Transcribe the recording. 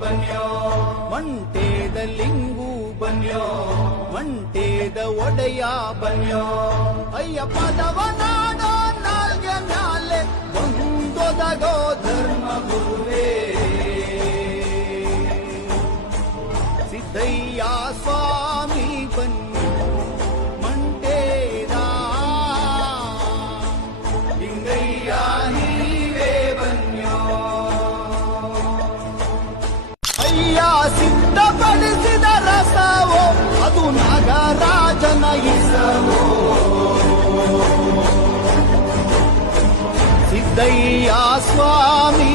ಬನ್ಯೋ ಮಂಟೇದ ಲಿಂಗು ಬನ್ಯೋ ಮಂಟೇದ ಒಡೆಯ ಬನ್ಯೋ ಅಯ್ಯಪ್ಪದವ ನಾಡೋ ನಾಲ್ಗೆ ಮ್ಯಾಲೆ ಒಂದೊದಗೋ ಧರ್ಮ ಗುರುವೇ ಸಿದ್ದಯ್ಯ ಸ್ವಾಮಿ ಬನ್ಯೋ ಮಂಟೇದ ಲಿಂಗಯ್ಯ ನೀವೇ ಬನ್ಯೋ ಅಯ್ಯ ಸಿದ್ಧಪಡಿಸಿದ ರಸವೋ ಅದು ನಾಗರಾಜನ ಇಸವೋ ಸಿದ್ದಯ್ಯ ಸ್ವಾಮಿ